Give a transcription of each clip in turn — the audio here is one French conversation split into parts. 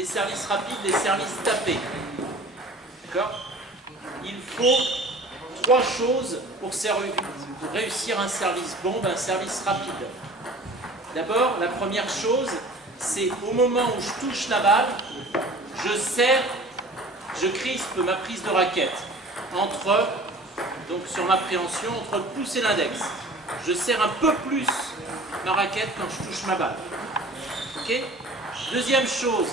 les services rapides, les services tapés. D'accord? Il faut 3 choses pour réussir un service bombe, un service rapide. D'abord, la première chose, c'est au moment où je touche la balle, je crispe ma prise de raquette donc sur ma préhension, entre le pouce et l'index. Je serre un peu plus ma raquette quand je touche ma balle. Okay? Deuxième chose,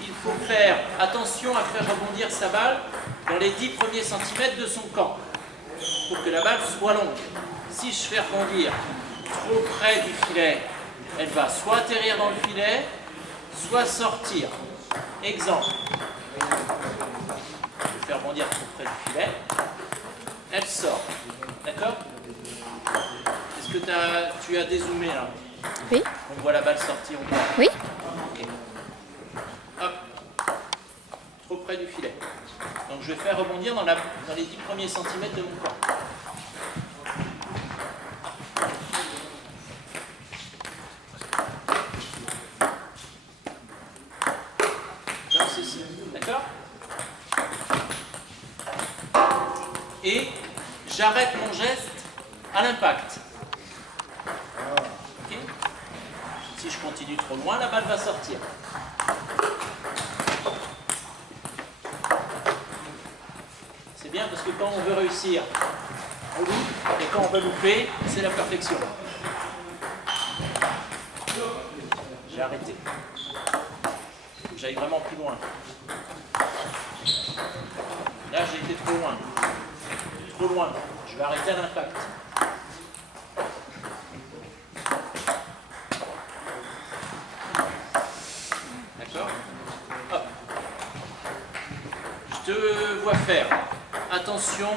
il faut faire attention à faire rebondir sa balle dans les 10 premiers centimètres de son camp pour que la balle soit longue. Si je fais rebondir trop près du filet, elle va soit atterrir dans le filet, soit sortir. Exemple, je vais faire rebondir trop près du filet, elle sort. D'accord? Est-ce que tu as dézoomé là? Oui. On voit la balle sortir ou pas? Oui. Ok. Hop. Trop près du filet. Donc je vais faire rebondir dans les 10 premiers centimètres de mon corps. Comme ceci. D'accord? Et j'arrête mon geste à l'impact. Okay. Si je continue trop loin, la balle va sortir. C'est bien parce que quand on veut réussir, on loupe, et quand on veut louper, c'est la perfection. J'ai arrêté. J'aille vraiment plus loin. Là, j'ai été trop loin. Trop loin. Je vais arrêter à l'impact. D'accord? Hop. Je te vois faire. Attention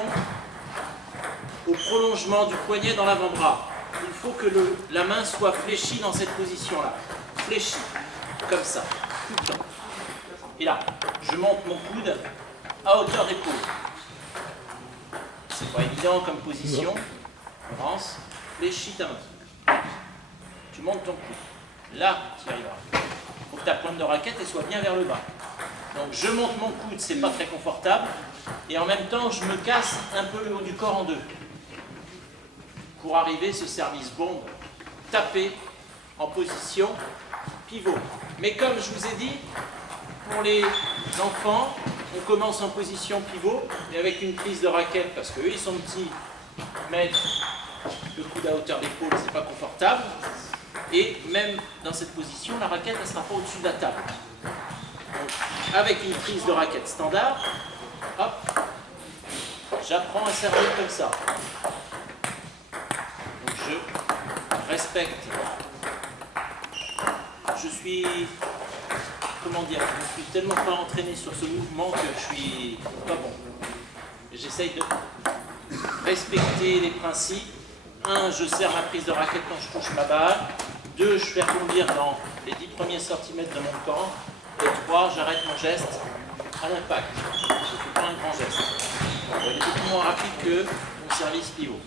au prolongement du poignet dans l'avant-bras. Il faut que la main soit fléchie dans cette position-là. Fléchie. Comme ça. Tout le temps. Et là, je monte mon coude à hauteur d'épaule. C'est pas évident comme position. Avance, fléchis ta main. Tu montes ton coude. Là, tu y arriveras. Il faut que ta pointe de raquette elle soit bien vers le bas. Donc je monte mon coude, c'est pas très confortable. Et en même temps, je me casse un peu le haut du corps en deux. Pour arriver à ce service bombe tapé en position pivot. Mais comme je vous ai dit, pour les enfants, on commence en position pivot et avec une prise de raquette, parce qu'eux ils sont petits, mettre le coude à hauteur d'épaule, c'est pas confortable. Et même dans cette position, la raquette ne sera pas au-dessus de la table. Donc, avec une prise de raquette standard, hop, j'apprends à servir comme ça. Donc je respecte. Je suis, comment dire, je suis tellement pas entraîné sur ce mouvement que je suis pas bon. J'essaye de respecter les principes. 1, je serre ma prise de raquette quand je touche ma balle. 2, je fais rebondir dans les 10 premiers centimètres de mon camp. Et 3, j'arrête mon geste à l'impact. Je ne fais pas un grand geste. Il est beaucoup moins rapide que mon service pivot.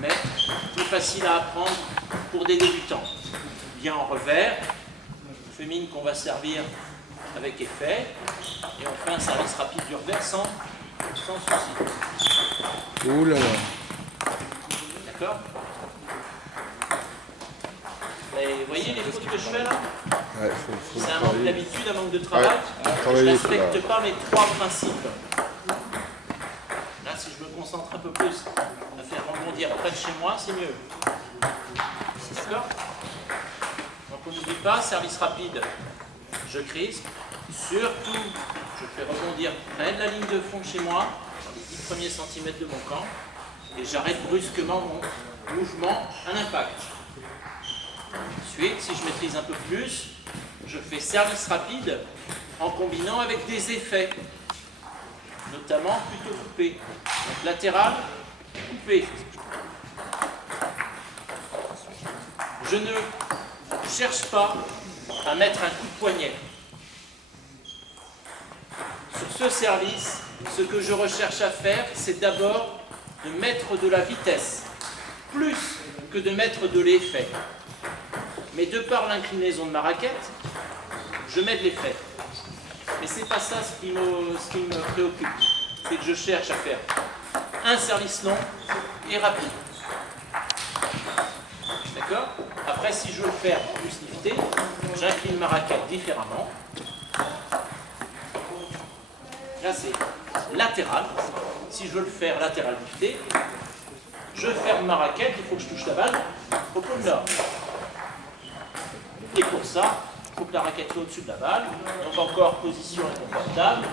Mais plus facile à apprendre pour des débutants. Bien en revers, féminin qu'on va servir avec effet. Et on fait un service rapide du revers sans souci. Ouh là là. D'accord? Vous voyez les fautes que je fais là? Ouais, c'est un manque d'habitude, un manque de travail. Ouais, je ne respecte pas mes 3 principes. Là, si je me concentre un peu plus à faire rebondir près de chez moi, c'est mieux. D'accord? Donc on n'oublie pas, service rapide, je crispe. Surtout, je fais rebondir près de la ligne de fond de chez moi, dans les 10 premiers centimètres de mon camp, et j'arrête brusquement mon mouvement à l'impact. Ensuite, si je maîtrise un peu plus, je fais service rapide en combinant avec des effets, notamment plutôt coupé. Donc latéral, coupé. Je ne cherche pas à mettre un coup de poignet. Sur ce service, ce que je recherche à faire, c'est d'abord de mettre de la vitesse, plus que de mettre de l'effet. Mais de par l'inclinaison de ma raquette, je mets de l'effet. Mais c'est pas ça ce qui me préoccupe. C'est que je cherche à faire un service long et rapide. D'accord? Après, si je veux le faire plus lifté, j'incline ma raquette différemment. Là, c'est latéral. Si je veux le faire latéral lifté, je ferme ma raquette, il faut que je touche la balle au pôle nord. Et pour ça, il faut que la raquette soit au-dessus de la balle. Donc encore position inconfortable,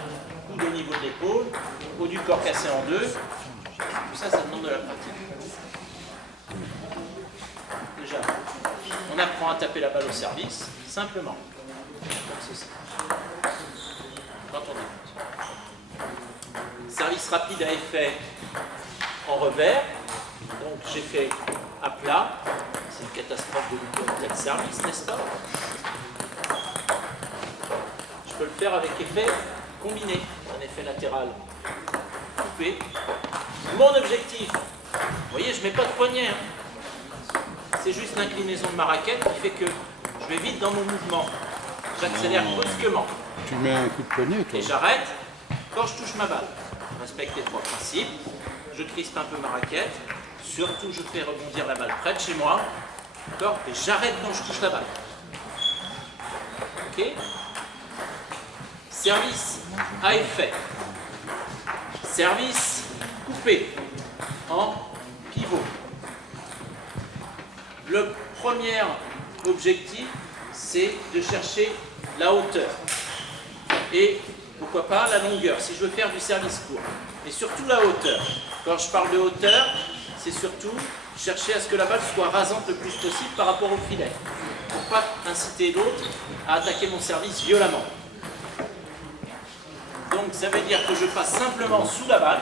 coude au niveau de l'épaule, haut du corps cassé en deux. Tout ça, ça demande de la pratique. Déjà, on apprend à taper la balle au service, simplement, comme ceci. Quand on débute. Service rapide à effet en revers. Donc j'ai fait à plat. C'est une catastrophe de louper tel service, n'est-ce pas? Je peux le faire avec effet combiné, un effet latéral coupé. Mon objectif, vous voyez, je ne mets pas de poignet. C'est juste l'inclinaison de ma raquette qui fait que je vais vite dans mon mouvement. J'accélère brusquement. Tu mets un coup de poignet, toi? Et j'arrête quand je touche ma balle. Je respecte les trois principes. Je crispe un peu ma raquette. Surtout, je fais rebondir la balle près de chez moi. D'accord? Et j'arrête quand je touche la balle. Ok? Service à effet. Service coupé en pivot. Le premier objectif, c'est de chercher la hauteur. Et pourquoi pas la longueur, si je veux faire du service court. Mais surtout la hauteur. Quand je parle de hauteur, c'est surtout chercher à ce que la balle soit rasante le plus possible par rapport au filet. Pour ne pas inciter l'autre à attaquer mon service violemment. Donc ça veut dire que je passe simplement sous la balle,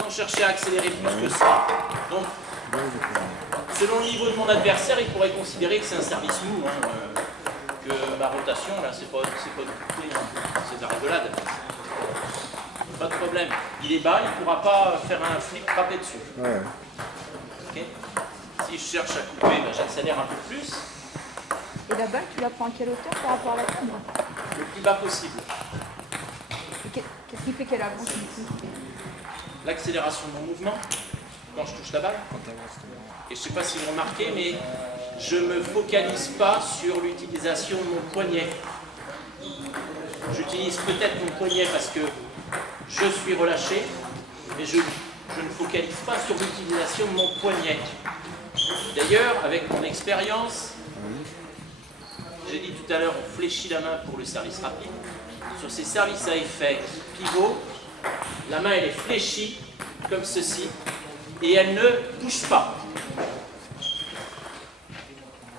sans chercher à accélérer plus que ça. Donc, selon le niveau de mon adversaire, il pourrait considérer que c'est un service mou, que ma rotation, là, c'est pas du coupé, c'est de la rigolade. Pas de problème. Il est bas, il ne pourra pas faire un flip frappé dessus. Ouais. Okay. Si je cherche à couper, ben, j'accélère un peu plus. Et la balle, tu la prends à quelle hauteur par rapport à la tombe? Le plus bas possible. Qu'est-ce qui fait qu'elle avance? L'accélération de mon mouvement, quand je touche la balle. Et je ne sais pas si vous remarquez, mais je ne me focalise pas sur l'utilisation de mon poignet. J'utilise peut-être mon poignet parce que je suis relâché, mais je ne focalise pas sur l'utilisation de mon poignet. D'ailleurs, avec mon expérience, j'ai dit tout à l'heure, on fléchit la main pour le service rapide. Sur ces services à effet pivot, la main elle est fléchie comme ceci et elle ne bouge pas.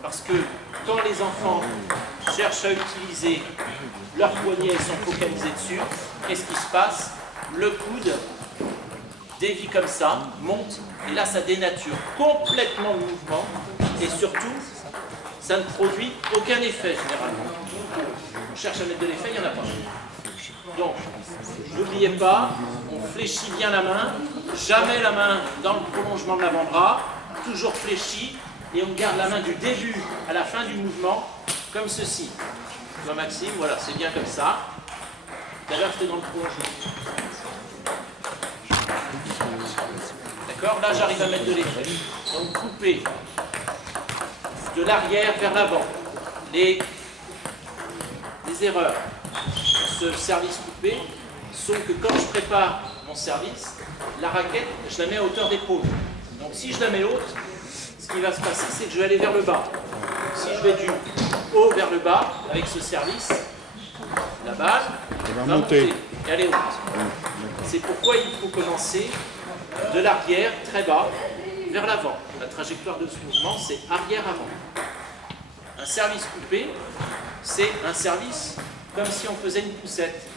Parce que quand les enfants cherchent à utiliser leur poignet et sont focalisés dessus, qu'est-ce qui se passe? Le coude dévie comme ça, monte, et là ça dénature complètement le mouvement, et surtout, ça ne produit aucun effet généralement. On cherche à mettre de l'effet, il n'y en a pas. Donc, n'oubliez pas, on fléchit bien la main, jamais la main dans le prolongement de l'avant-bras, toujours fléchie, et on garde la main du début à la fin du mouvement, comme ceci. Tu vois Maxime, voilà, c'est bien comme ça. D'ailleurs, c'était dans le prolongement. D'accord? Là, j'arrive à mettre de l'effet. Donc, couper de l'arrière vers l'avant. Les erreurs sur ce service coupé sont que quand je prépare mon service, la raquette, je la mets à hauteur d'épaule. Donc, si je la mets haute, ce qui va se passer, c'est que je vais aller vers le bas. Si je vais du haut vers le bas avec ce service, la balle va monter et elle est haute. C'est pourquoi il faut commencer de l'arrière, très bas, vers l'avant. La trajectoire de ce mouvement, c'est arrière-avant. Un service coupé, c'est un service comme si on faisait une poussette.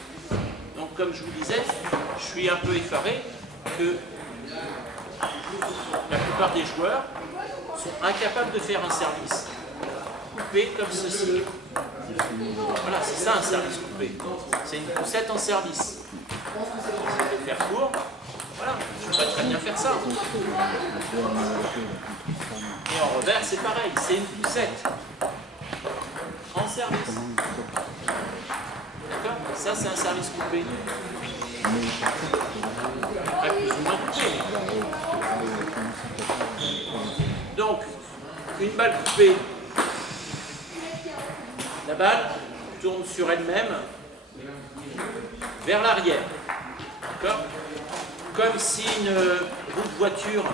Donc, comme je vous disais, je suis un peu effaré que la plupart des joueurs sont incapables de faire un service coupé comme ceci. Voilà, c'est ça un service coupé. C'est une poussette en service. J'essaie de faire court. Voilà, je pourrais très bien faire ça. Et en revers, c'est pareil, c'est une poussette en service. service. D'accord? Ça, c'est un service coupé. Pas plus ou moins coupé. Donc, une balle coupée, la balle tourne sur elle-même vers l'arrière. D'accord? Comme si une roue de voiture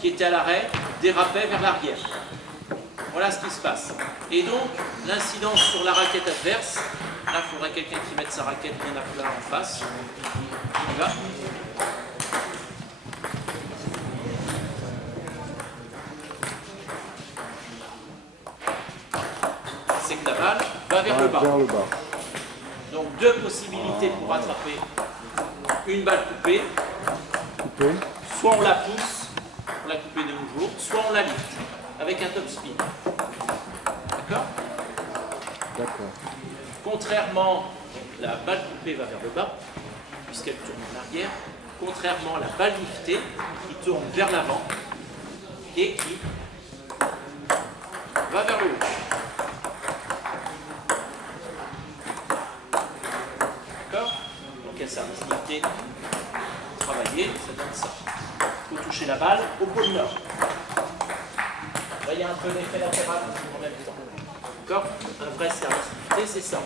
qui était à l'arrêt dérapait vers l'arrière. Voilà ce qui se passe. Et donc, l'incidence sur la raquette adverse, là, il faudrait quelqu'un qui mette sa raquette bien à plat en face. On y va. C'est que la balle va vers le bas. Vers le bas. Donc, deux possibilités pour attraper une balle coupée. Coupé. Soit on la pousse, on la coupe de nouveau, soit on la lift avec un top spin. D'accord? D'accord. Contrairement, la balle coupée va vers le bas, puisqu'elle tourne en arrière. Contrairement à la balle liftée, qui tourne vers l'avant et qui va vers le haut. D'accord? Donc un service lifté, travaillé, ça donne ça. Il faut toucher la balle au pôle nord. Là, il y a un peu l'effet latéral en même temps. D'accord? Un vrai service lifté, c'est ça.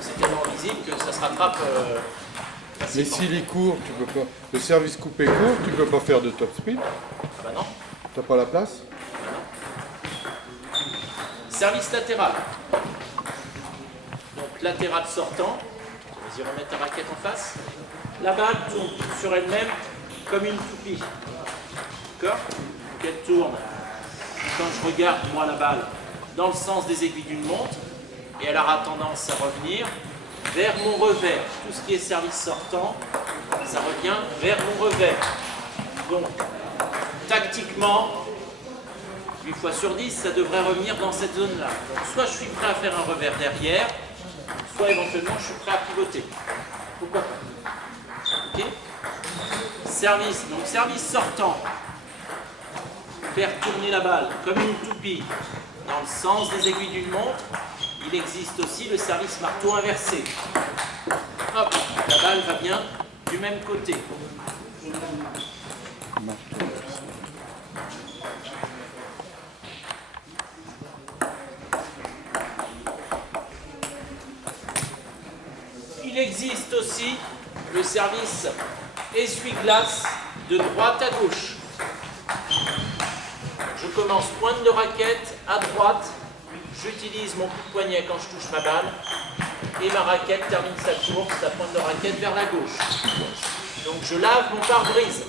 C'est tellement visible que ça se rattrape Mais facilement. s'il est court, tu peux pas. Le service coupé court, tu peux pas faire de top speed. Ah bah non. T'as pas la place. Service latéral. Donc latéral sortant. Vas-y, remettre ta raquette en face. La balle tourne sur elle-même comme une toupie. D'accord? Donc elle tourne. Quand je regarde, moi, la balle, dans le sens des aiguilles d'une montre, et elle aura tendance à revenir vers mon revers. Tout ce qui est service sortant, ça revient vers mon revers. Donc, tactiquement, 8 fois sur 10, ça devrait revenir dans cette zone-là. Donc, soit je suis prêt à faire un revers derrière, soit éventuellement je suis prêt à pivoter. Pourquoi pas? Ok? Service, donc service sortant. Faire tourner la balle comme une toupie dans le sens des aiguilles d'une montre. Il existe aussi le service marteau inversé. Hop, la balle va bien du même côté. Il existe aussi le service essuie-glace de droite à gauche. Je commence pointe de raquette à droite, j'utilise mon coup de poignet quand je touche ma balle, et ma raquette termine sa course, la pointe de raquette vers la gauche. Donc je lave mon pare-brise.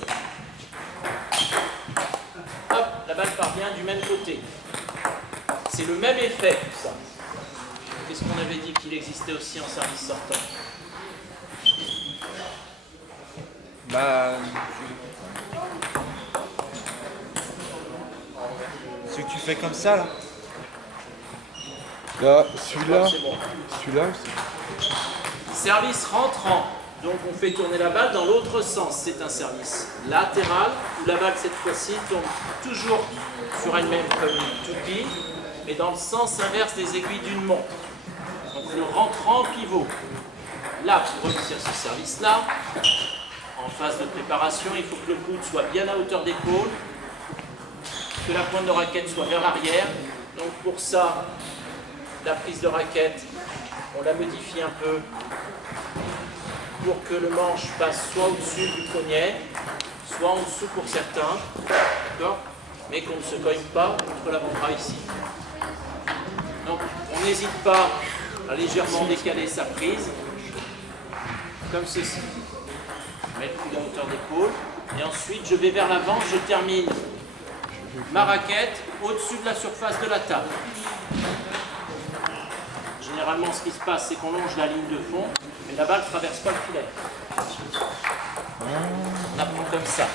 Hop, la balle part bien du même côté. C'est le même effet, tout ça. Qu'est-ce qu'on avait dit qu'il existait aussi en service sortant? Ce que tu fais comme ça là. Là, celui-là, C'est bon. celui-là, Service rentrant. Donc on fait tourner la balle dans l'autre sens. C'est un service latéral où la balle cette fois-ci tourne toujours sur elle-même comme une toupie, mais dans le sens inverse des aiguilles d'une montre. Donc le rentrant pivot. Là, pour réussir ce service-là, en phase de préparation, il faut que le coude soit bien à hauteur d'épaule, que la pointe de raquette soit vers l'arrière. Donc pour ça, la prise de raquette, on la modifie un peu pour que le manche passe soit au-dessus du poignet, soit en dessous pour certains, d'accord? Mais qu'on ne se cogne pas entre l'avant-bras ici. Donc on n'hésite pas à légèrement décaler sa prise, comme ceci. Je mets le coude à hauteur d'épaule, et ensuite je vais vers l'avant, je termine ma raquette au-dessus de la surface de la table. Généralement, ce qui se passe, c'est qu'on longe la ligne de fond, mais la balle ne traverse pas le filet. On apprend comme ça.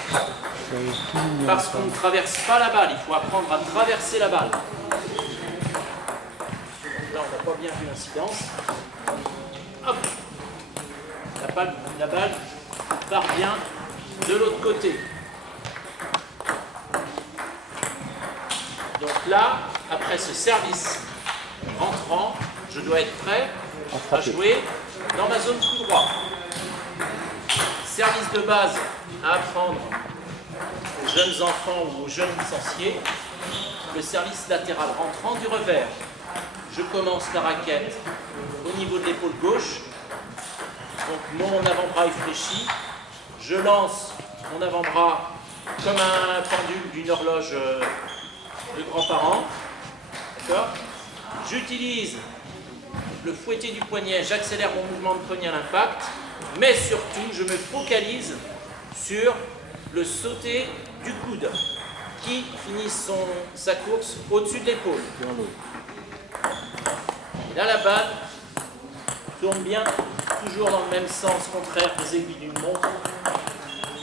Parce qu'on ne traverse pas la balle, il faut apprendre à traverser la balle. Là, on n'a pas bien vu l'incidence. Hop, la balle part bien de l'autre côté. Donc là, après ce service rentrant, je dois être prêt à jouer dans ma zone coup droit. Service de base à apprendre aux jeunes enfants ou aux jeunes licenciés, le service latéral rentrant du revers. Je commence la raquette au niveau de l'épaule gauche, donc mon avant-bras est fléchi, je lance mon avant-bras comme un pendule d'une horloge de grands-parents, d'accord? J'utilise le fouetté du poignet, j'accélère mon mouvement de poignet à l'impact, mais surtout je me focalise sur le sauté du coude qui finit sa course au-dessus de l'épaule. Et là la balle tourne bien, toujours dans le même sens contraire des aiguilles d'une montre,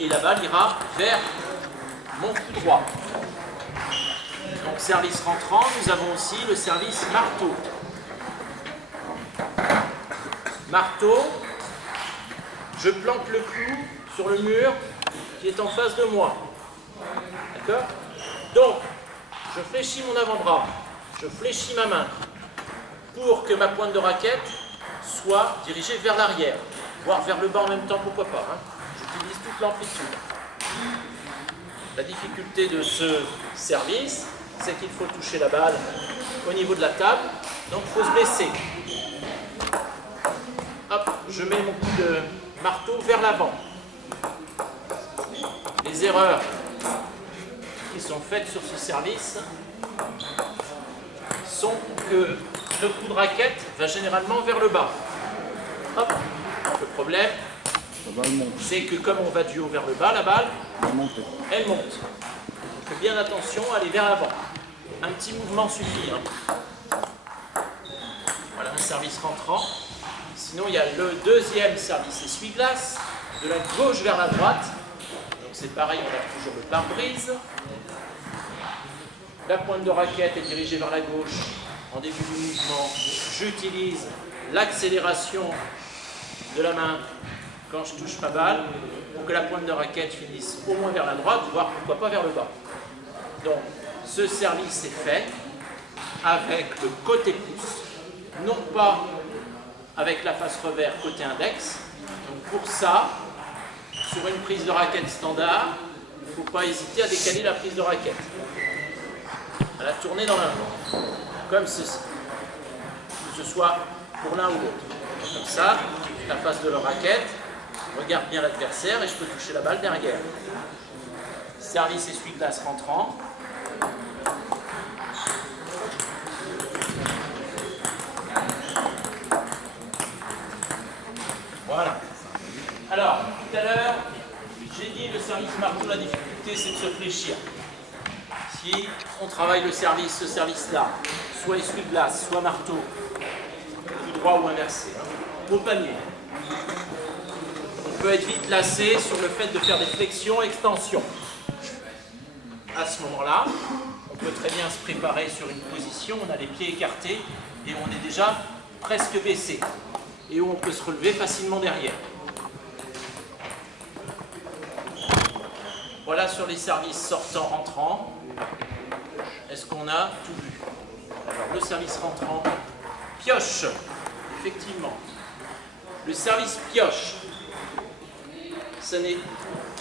et la balle ira vers mon coup droit. Donc service rentrant, nous avons aussi le service marteau. Marteau, je plante le clou sur le mur qui est en face de moi. D'accord? Donc, je fléchis mon avant-bras, je fléchis ma main pour que ma pointe de raquette soit dirigée vers l'arrière, voire vers le bas en même temps, pourquoi pas. Hein? J'utilise toute l'amplitude. La difficulté de ce service, c'est qu'il faut toucher la balle au niveau de la table, donc il faut se baisser. Hop, je mets mon coup de marteau vers l'avant. Les erreurs qui sont faites sur ce service sont que le coup de raquette va généralement vers le bas. Hop. Le problème, c'est que comme on va du haut vers le bas, la balle, elle monte. On fait bien attention à aller vers l'avant. Un petit mouvement suffit. Hein. Voilà un service rentrant. Sinon, il y a le deuxième service essuie-glace, de la gauche vers la droite. Donc c'est pareil, on a toujours le pare-brise. La pointe de raquette est dirigée vers la gauche. En début du mouvement, j'utilise l'accélération de la main quand je touche ma balle pour que la pointe de raquette finisse au moins vers la droite, voire pourquoi pas vers le bas. Donc, ce service est fait avec le côté pouce, non pas avec la face revers côté index. Donc pour ça, sur une prise de raquette standard, il ne faut pas hésiter à décaler la prise de raquette. À la tourner dans l'avant, comme ceci. Que ce soit pour l'un ou l'autre. Comme ça, la face de la raquette, regarde bien l'adversaire et je peux toucher la balle derrière. Service essuie-glace rentrant. Voilà. Alors, tout à l'heure, j'ai dit le service marteau, la difficulté c'est de se fléchir. Si on travaille ce service-là, soit essuie-glace, soit marteau, tout droit ou inversé, hein, au panier, on peut être vite lassé sur le fait de faire des flexions, extensions. À ce moment-là, on peut très bien se préparer sur une position, on a les pieds écartés et on est déjà presque baissé. Et où on peut se relever facilement derrière. Voilà sur les services sortant-rentrant. Est-ce qu'on a tout vu? Alors le service rentrant, pioche, effectivement. Le service pioche, ce n'est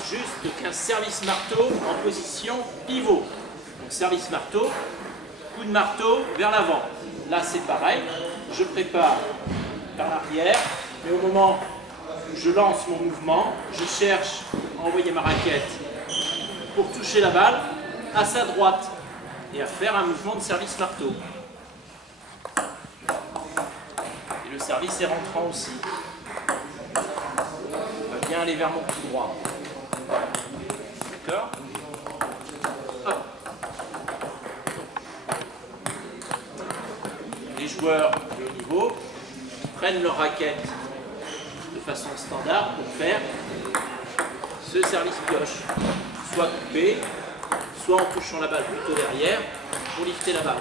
juste qu'un service marteau en position pivot. Donc service marteau, coup de marteau vers l'avant. Là c'est pareil, je prépare par l'arrière, mais au moment où je lance mon mouvement, je cherche à envoyer ma raquette pour toucher la balle à sa droite et à faire un mouvement de service marteau. Et le service est rentrant aussi. On va bien aller vers mon coup droit. D'accord? Les joueurs de haut niveau prennent leur raquette de façon standard pour faire ce service pioche, soit coupé, soit en touchant la balle plutôt derrière pour lifter la balle.